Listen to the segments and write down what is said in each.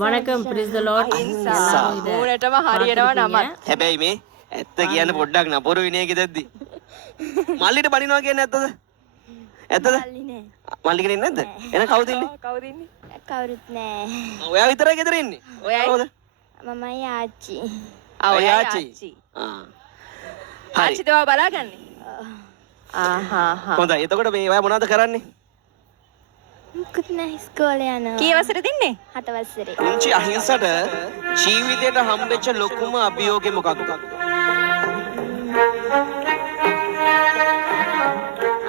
වණකම් ප්‍රිස් ද load මූණටම හරියනවා නමත් හැබැයි මේ ඇත්ත කියන්න පොඩ්ඩක් නපුරු විනය ගෙදද්දි. මල්ලිට බනිනවා කියන්නේ ඇත්තද? ඇත්තද? මල්ලි කෙනෙක් නැද්ද? එහෙනම් කවුද ඉන්නේ? කවුද ඉන්නේ? කවුරුත් නැහැ ඔයා විතරයි ගෙදර ඉන්නේ. ඔයා කවුද? මමයි ආච්චි. ආ ඔයා ආච්චි. ආ. ආච්චි දව බලාගන්නේ? ආහා හොඳයි. එතකොට මේ ඔයා මොනවද කරන්නේ? මුකුත් නෑ ස්කෝල යනවා. කීවසර තින්නේ හතවස්සරේ පුංචි අහිංසට ජීවිතයට හම්බෙච්ච ලොකුම අභියෝගය මොකක්ද?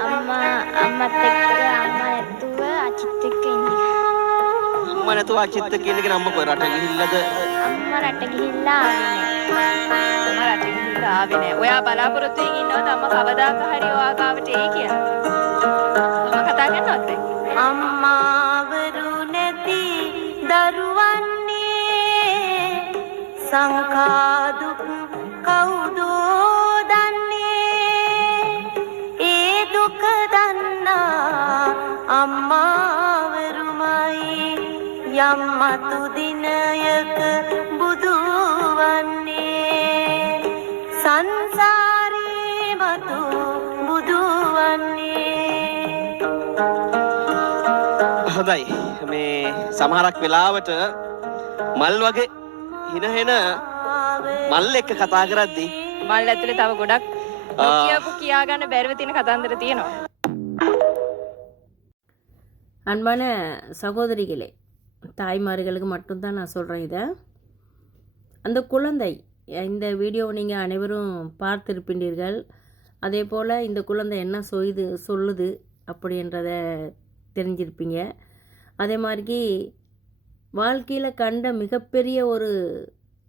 අම්මා අම්මත් එක්ක අම්මා නැතුව අචිත් එක්ක ඉන්න. අම්ම නැතුව අචිත්ත කියන එක නම්ම කොයි රට ගිහිල්ලද? අම්මා රට ගිහිල්ලා ආවේ නෑ. මම රට ගිහිල්ලා ආවේ නෑ. ඔයා බලාපොරොත්තු වෙමින් ඉන්නවද? අම්මා කවදාක හරි ඔයා ගාවට එයි කියලා මම කතා කරනවද දැන් අම්මාවරු නැති දරුවන්නේ සංකාදුක් කවුදෝ දන්නේ ඒ දුක දන්නා අම්මාවරුමයි යම් මතු දිනයක බුදු වන්නේ සංසාරේ මතු හොඳයි මේ සමහරක් වෙලාවට මල් වගේ හිනහෙන මල් එක්ක කතා කරද්දී මල් ඇතුලේ තව ගොඩක් කියපු කියාගන්න බැරිව තියෙන කතන්දර තියෙනවා அன்பான சகோதரிகளே தாய்மார்களுக்கு மட்டும்தான் நான் சொல்கிறேன் இதை அந்த குழந்தை இந்த வீடியோவை நீங்கள் அனைவரும் பார்த்திருப்பின்றீர்கள் அதே போல் இந்த குழந்தை என்ன சொல்லுது சொல்லுது அப்படின்றத தெரிஞ்சிருப்பீங்க அதே மாதிரி வாழ்க்கையில் கண்ட மிகப்பெரிய ஒரு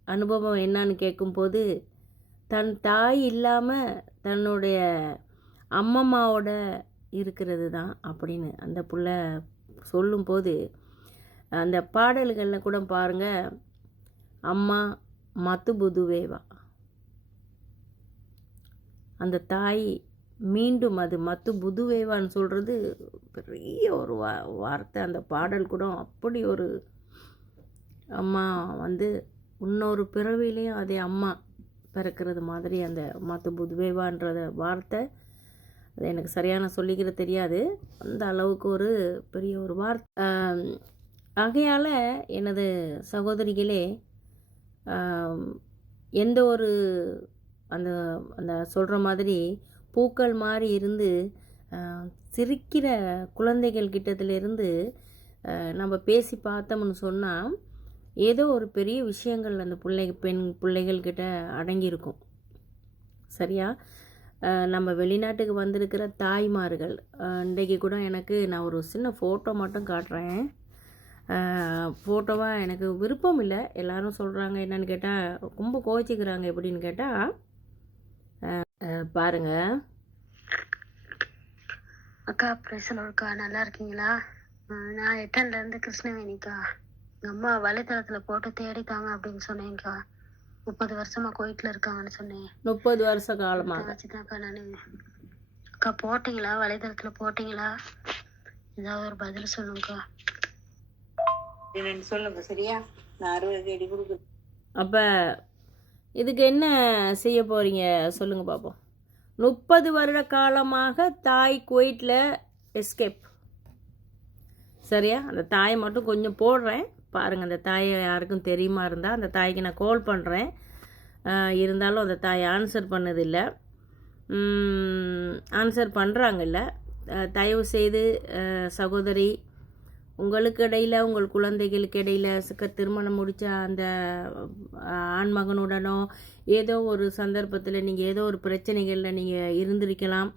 அனுபவம் என்னான்னு கேட்கும்போது தன் தாய் இல்லாமல் தன்னுடைய அம்மம்மாவோட இருக்கிறது தான் அப்படின்னு அந்த புள்ள சொல்லும்போது அந்த பாடல்களில் கூட பாருங்கள் அம்மா மத்து புதுவேவா அந்த தாய் மீண்டும் அது மத்து புதுவேவான்னு சொல்கிறது பெரிய ஒரு வா வார்த்தை. அந்த பாடல் கூட அப்படி ஒரு அம்மா வந்து இன்னொரு பிறவிலையும் அதே அம்மா பிறக்கிறது மாதிரி அந்த மத்து புதுவேவான்றத வார்த்தை. அது எனக்கு சரியான சொல்லிக்கிற தெரியாது. அந்த அளவுக்கு ஒரு பெரிய ஒரு வார்த்தை. ஆகையால் எனது சகோதரிகளே எந்த ஒரு அந்த அந்த சொல்கிற மாதிரி பூக்கள் மாதிரி இருந்து சிரிக்கிற குழந்தைகள் கிட்டத்துலேருந்து நம்ம பேசி பார்த்தோம்னு சொன்னால் ஏதோ ஒரு பெரிய விஷயங்கள் அந்த பிள்ளை பெண் பிள்ளைகள்கிட்ட அடங்கியிருக்கும். சரியா? நம்ம வெளிநாட்டுக்கு வந்திருக்கிற தாய்மார்கள் இன்றைக்கு கூட எனக்கு நான் ஒரு சின்ன ஃபோட்டோ மட்டும் காட்டுறேன். ஃபோட்டோவாக எனக்கு விருப்பம் இல்லை. எல்லாரும் சொல்கிறாங்க என்னன்னு கேட்டால் ரொம்ப கோச்சிக்கிறாங்க எப்படின்னு கேட்டால் பாருங்கள் அக்கா பிரசனம்க்கா நல்லா இருக்கீங்களா? நான் எட்டன்ல இருந்து கிருஷ்ணவேணிக்கா. எங்க அம்மா வலைத்தளத்துல போட்டு தேடிக்காங்க அப்படின்னு சொன்னேன்க்கா. முப்பது வருஷமா கோயிட்ல இருக்காங்கன்னு சொன்னேன். முப்பது வருஷ காலமாக அதை வச்சுதான்க்கா நானு. அக்கா போட்டீங்களா? வலைத்தளத்துல போட்டீங்களா? ஏதாவது ஒரு பதில் சொல்லுங்கக்கா. சொல்லுங்க சரியா? நான் அறுபது தேடி கொடுக்குறேன். அப்போ இதுக்கு என்ன செய்ய போகிறீங்க சொல்லுங்கள் பார்ப்போம் முப்பது வருட காலமாக தாய் குவைட்டில் எஸ்கேப் சரியா? அந்த தாயை மட்டும் கொஞ்சம் போடுறேன். பாருங்கள் அந்த தாயை யாருக்கும் தெரியுமா இருந்தால் அந்த தாய்க்கு நான் கால் பண்ணுறேன் இருந்தாலும் அந்த தாய் ஆன்சர் பண்ணதில்லை. ஆன்சர் பண்ணுறாங்கல்ல தயவு செய்து சகோதரி உங்களுக்கு இடையில் உங்கள் குழந்தைகளுக்கு இடையில் சிக்க திருமணம் முடித்த அந்த ஆண்மகனுடனோ ஏதோ ஒரு சந்தர்ப்பத்தில் நீங்கள் ஏதோ ஒரு பிரச்சனைகளில் நீங்கள் இருந்திருக்கலாம்.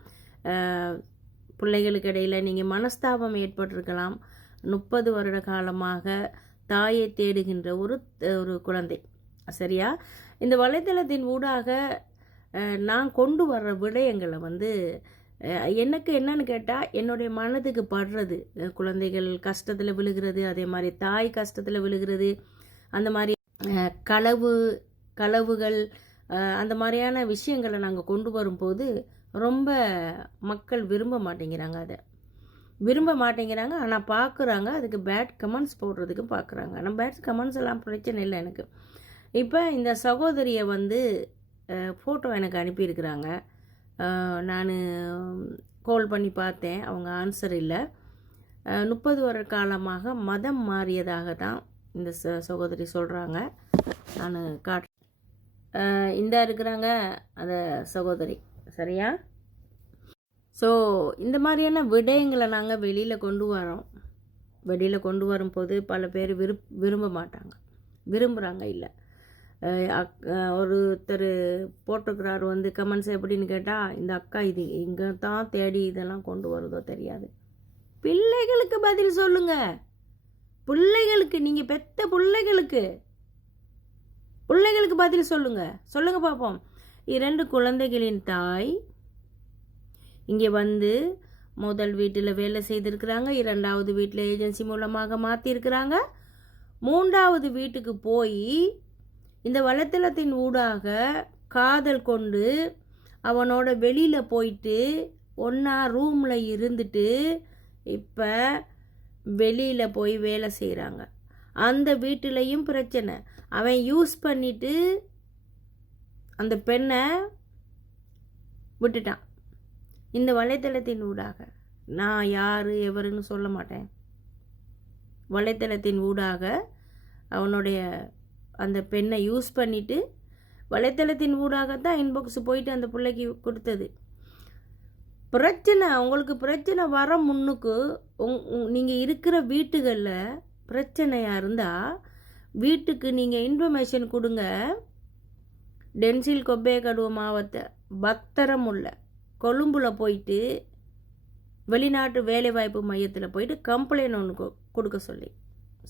பிள்ளைகளுக்கு இடையில் நீங்கள் மனஸ்தாபம் ஏற்பட்டிருக்கலாம். முப்பது வருட காலமாக தாயை தேடுகின்ற ஒரு ஒரு குழந்தை. சரியா? இந்த வலைத்தளத்தின் ஊடாக நான் கொண்டு வர்ற விடயங்களை வந்து எனக்கு என்னன்னு கேட்டால் என்னுடைய மனதுக்கு படுறது. குழந்தைகள் கஷ்டத்தில் விழுகிறது அதே மாதிரி தாய் கஷ்டத்தில் விழுகிறது அந்த மாதிரி களவு களவுகள் அந்த மாதிரியான விஷயங்களை நாங்கள் கொண்டு வரும்போது ரொம்ப மக்கள் விரும்ப மாட்டேங்கிறாங்க அதை. விரும்ப மாட்டேங்கிறாங்க ஆனால் பார்க்குறாங்க அதுக்கு பேட் கமெண்ட்ஸ் போடுறதுக்கு பார்க்குறாங்க ஆனால் பேட் கமெண்ட்ஸ் எல்லாம் பிரச்சனை இல்லை எனக்கு. இப்போ இந்த சகோதரியை வந்து ஃபோட்டோ எனக்கு அனுப்பியிருக்கிறாங்க. நான் கால் பண்ணி பார்த்தேன். அவங்க ஆன்சர் இல்லை. முப்பது வருட காலமாக மதம் மாறியதாக தான் இந்த ச சகோதரி சொல்கிறாங்க நான் காட் இந்த இருக்கிறாங்க அந்த சகோதரி. சரியா? ஸோ இந்த மாதிரியான விடயங்களை நாங்கள் வெளியில் கொண்டு வரோம் வெளியில் கொண்டு வரும்போது பல பேர் விருப் விரும்ப மாட்டாங்க. விரும்புகிறாங்க இல்லை. ஒருத்தர் போட்டிருக்கிறார் வந்து கமெண்ட்ஸ் எப்படின்னு கேட்டால் இந்த அக்கா இது இங்கே தான் தேடி இதெல்லாம் கொண்டு வருதோ தெரியாது. பிள்ளைகளுக்கு பதில் சொல்லுங்க. பிள்ளைகளுக்கு நீங்கள் பெத்த பிள்ளைகளுக்கு. பிள்ளைகளுக்கு பதில் சொல்லுங்க. சொல்லுங்க பார்ப்போம் இரண்டு குழந்தைகளின் தாய் இங்கே வந்து முதல் வீட்டில் வேலை செய்திருக்கிறாங்க. இரண்டாவது வீட்டில் ஏஜென்சி மூலமாக மாற்றிருக்கிறாங்க மூன்றாவது வீட்டுக்கு போய் இந்த வலைத்தளத்தின் ஊடாக காதல் கொண்டு அவனோட வெளியில் போயிட்டு ஒன்றா ரூமில் இருந்துட்டு இப்போ வெளியில் போய் வேலை செய்கிறாங்க அந்த வீட்டிலையும் பிரச்சனை. அவன் யூஸ் பண்ணிட்டு அந்த பெண்ணை விட்டுட்டான். இந்த வலைத்தளத்தின் ஊடாக. நான் யார் எவருன்னு சொல்ல மாட்டேன். வலைத்தளத்தின் ஊடாக அவனுடைய அந்த பெண்ணை யூஸ் பண்ணிவிட்டு வலைத்தளத்தின் ஊடாகத்தான் இன்பாக்ஸ் போயிட்டு அந்த பிள்ளைக்கு கொடுத்தது. பிரச்சனை உங்களுக்கு பிரச்சனை வர முன்னுக்கு உங் நீங்கள் இருக்கிற வீட்டுகளில் பிரச்சனையாக இருந்தால் வீட்டுக்கு நீங்கள் இன்ஃபர்மேஷன் கொடுங்க. டென்சில் கொப்பேகடுவ மாவட்ட பத்திரமுள்ள கொழும்புல போயிட்டு வெளிநாட்டு வேலைவாய்ப்பு மையத்தில் போயிட்டு கம்ப்ளைண்ட் ஒன்று கொ- கொடுக்க சொல்லி.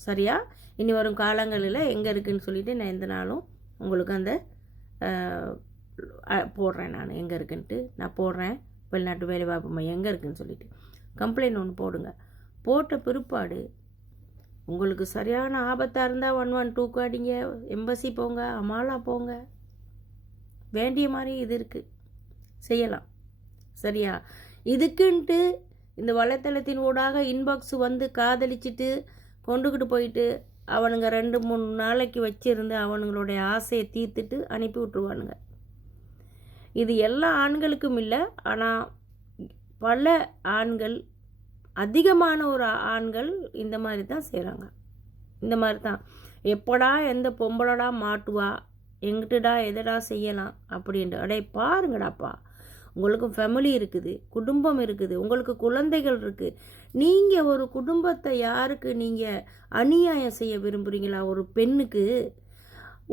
சரியா? இனி வரும் காலங்களில் எங்கே இருக்குதுன்னு சொல்லிட்டு நான் எந்த நாளும் உங்களுக்கு அந்த போடுறேன் நான். எங்கே இருக்குன்ட்டு நான் போடுறேன். வெளிநாட்டு வேலைவாய்ப்பு மையம் எங்கே இருக்குன்னு சொல்லிட்டு. கம்ப்ளைண்ட் ஒன்று போடுங்க. போட்ட பிற்பாடு உங்களுக்கு சரியான ஆபத்தாக இருந்தால் ஒன் ஒன் டூக்கு அடிங்க. எம்பசி போங்க அமாலா போங்க. வேண்டிய மாதிரி இது இருக்குது செய்யலாம். சரியா? இதுக்குன்ட்டு இந்த வலைத்தளத்தின் ஊடாக இன்பாக்ஸ் வந்து காதலிச்சிட்டு கொண்டுக்கிட்டு போயிட்டு அவனுங்க ரெண்டு மூணு நாளைக்கு வச்சிருந்து அவனுங்களுடைய ஆசையை தீர்த்துட்டு அனுப்பி விட்ருவானுங்க இது எல்லா ஆண்களுக்கும் இல்லை ஆனால் பல ஆண்கள் அதிகமான ஒரு ஆண்கள் இந்த மாதிரி தான் செய்கிறாங்க இந்த மாதிரி தான். எப்படா எந்த பொம்பளடா மாட்டுவா எங்கிட்டடா எதடா செய்யலாம் அப்படின்ட்டு. அடே பாருங்கடாப்பா. உங்களுக்கு ஃபேமிலி இருக்குது குடும்பம் இருக்குது உங்களுக்கு குழந்தைகள் இருக்குது நீங்கள் ஒரு குடும்பத்தை யாருக்கு நீங்கள் அநியாயம் செய்ய விரும்புகிறீங்களா ஒரு பெண்ணுக்கு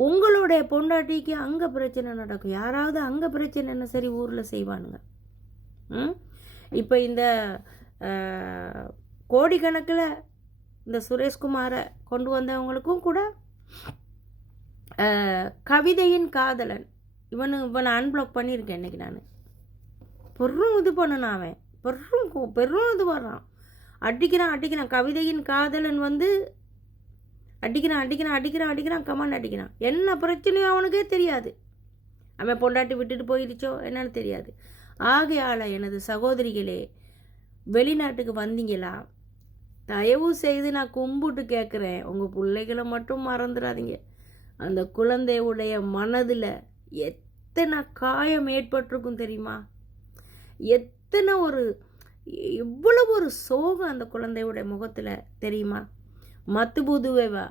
உங்களுடைய பொண்டாட்டிக்கு அங்கே பிரச்சனை நடக்கும். யாராவது அங்கே பிரச்சனைன்னா சரி ஊரில் செய்வானுங்க. ம்? இப்போ இந்த கோடிக்கணக்கில் இந்த சுரேஷ்குமாரை கொண்டு வந்தவங்களுக்கும் கூட கவிதையின் காதலன். இவனு இவனை அன்பிளாக் பண்ணியிருக்கேன் இன்னைக்கு நான். பெரும் இது பண்ணணும் அவன். பெரும் பெரும் இது வர்றான் அடிக்கிறான் அடிக்கிறான். கவிதையின் காதலன் வந்து அடிக்கிறான் அடிக்கிறான் அடிக்கிறான் அடிக்கிறான் கமாண்ட் அடிக்கிறான். என்ன பிரச்சனையோ அவனுக்கே தெரியாது. அவன் பொண்டாட்டி விட்டுட்டு போயிடுச்சோ என்னன்னு தெரியாது. ஆகையால் எனது சகோதரிகளே வெளிநாட்டுக்கு வந்தீங்களா? தயவு செய்து நான் கும்பிட்டு கேட்குறேன் உங்கள் பிள்ளைகளை மட்டும் மறந்துடாதீங்க. அந்த குழந்தையுடைய மனதில் எத்தனை காயம் ஏற்பட்டிருக்கும் தெரியுமா? எத்தனை ஒரு எவ்வளவு ஒரு சோகம் அந்த குழந்தையுடைய முகத்தில் தெரியுமா? மத்து புதுவேவா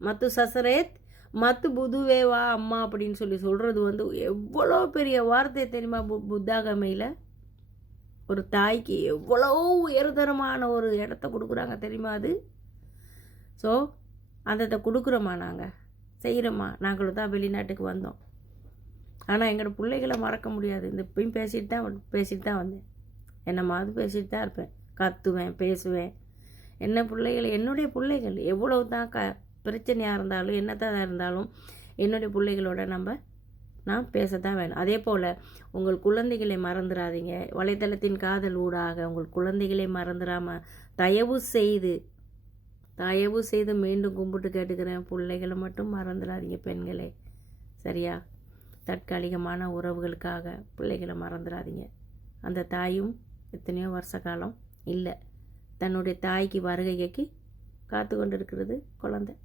மத்து சசரேத் மத்து புதுவேவா அம்மா அப்படின்னு சொல்லி சொல்கிறது வந்து எவ்வளோ பெரிய வார்த்தை தெரியுமா பு புத்தாகமையில்? ஒரு தாய்க்கு எவ்வளோ உயர்தரமான ஒரு இடத்த கொடுக்குறாங்க தெரியுமா அது? ஸோ அந்த கொடுக்குறோமா நாங்கள் செய்கிறோமா நாங்களும் தான் வெளிநாட்டுக்கு வந்தோம். ஆனால் எங்களோட பிள்ளைகளை மறக்க முடியாது. இந்த இப்பயும் பேசிட்டு தான் பேசிட்டு தான் வந்தேன். என்னமாவது பேசிட்டு தான் இருப்பேன். கத்துவேன் பேசுவேன். என்ன பிள்ளைகள் என்னுடைய பிள்ளைகள் எவ்வளவு தான் க பிரச்சனையாக இருந்தாலும் என்னத்தான் இருந்தாலும் என்னுடைய பிள்ளைகளோட நம்ம நான் பேசத்தான் வேணும். அதே போல் உங்கள் குழந்தைகளை மறந்துடாதீங்க வலைத்தளத்தின் காதல் ஊடாக உங்கள் குழந்தைகளை மறந்துடாமல் தயவு செய்து தயவு செய்து மீண்டும் கும்பிட்டு கேட்டுக்கிறேன். பிள்ளைகளை மட்டும் மறந்துடாதீங்க பெண்களே. சரியா? தற்காலிகமான உறவுகளுக்காக பிள்ளைகளை மறந்துடாதீங்க. அந்த தாயும் எத்தனையோ வருஷ காலம் இல்லை. தன்னுடைய தாய்க்கு வருகைக்கு காத்து கொண்டு இருக்கிறது குழந்தை.